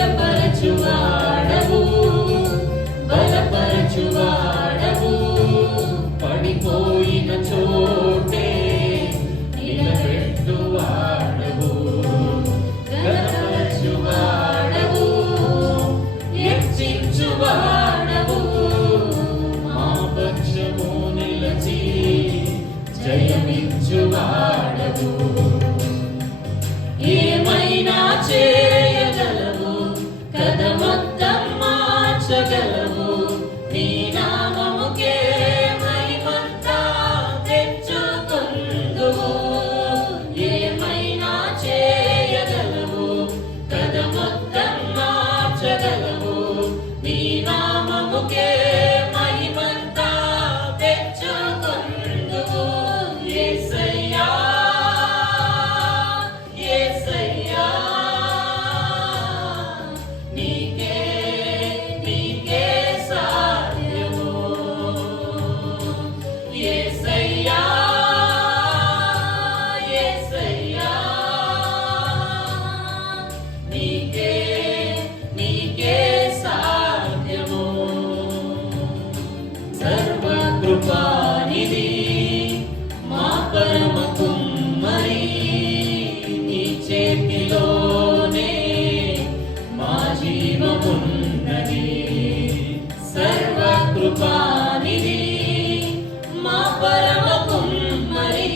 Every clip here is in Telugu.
స్థిరపరచువాడవు, బలపరచువాడవు, పడిపోయిన చోటే నిలబెట్టువాడవు, ఘనపరచువాడవు, హెచ్చించువాడవు, మా పక్షము నిలచి జయమిచ్చువాడవు. ఏమైనా చేయగలవు, కథ మొత్తం మార్చగలవు, నీ నామముకే మహిమంతా తెచ్చుకొందువు. ఏమైనా చేయగలవు, కథ మొత్తం మార్చగలవు, నీ నామముకే మహిమంతా తెచ్చుకొందువు. యేసయ్యా కృపానిధి మా పరమ కుమ్మరి, నీ చేతిలోనే మా జీవమున్నది. సర్వ కృపానిధి మా పరమ కుమ్మరి,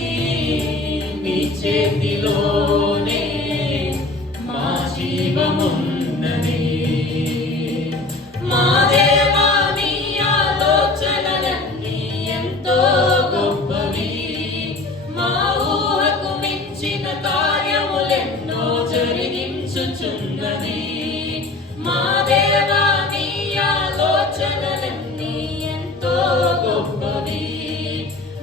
నీ చేతిలోనే మా జీవమున్నది. మా దేవా నీ ఆలోచనలన్నీ ఎంతో గొప్పవి, మా ఊహకు మించిన కార్యములెన్నో జరిగించుచున్నది. మా దేవా నీ ఆలోచనలన్నీ ఎంతో గొప్పవి,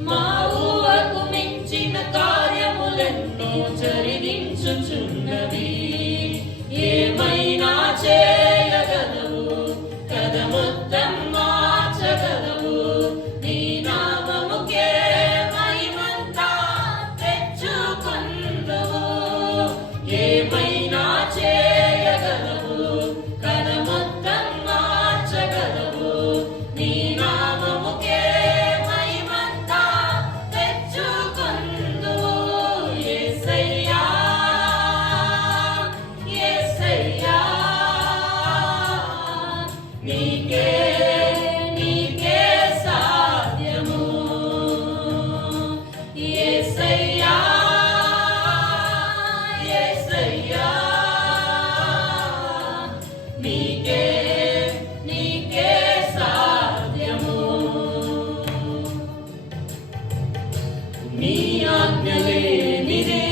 మా ఊహకు మించిన కార్యములెన్నో జరిగించుచున్నవి. ఏమైనా చేయగలవు, కథ మొత్తం మార్చగలవు, నీ నామముకే మహిమంతా తెచ్చుకొందువు. ఏమైనా చేయగలవు, కథ మొత్తం మార్చగలవు, నీ నామముకే మహిమంతా తెచ్చుకొందువు. యేసయ్యా యేసయ్యా నీకే నీకే సాధ్యము. యేసయ్యా యేసయ్యా నీకే నీకే సాధ్యము. నీ ఆజ్ఞ లేనిదే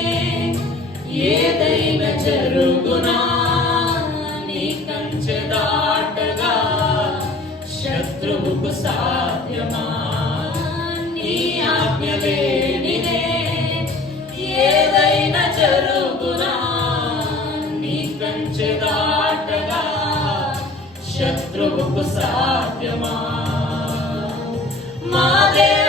ఏదైనా జరుగునా, నీ కంచె దాటగా శత్రువుకు సాధ్యమా. నీ ఆజ్ఞ లేనిదే ఏదైనా జరుగునా, నీ కంచె దాటగా శత్రువుకు సాధ్యమా. మా దేవా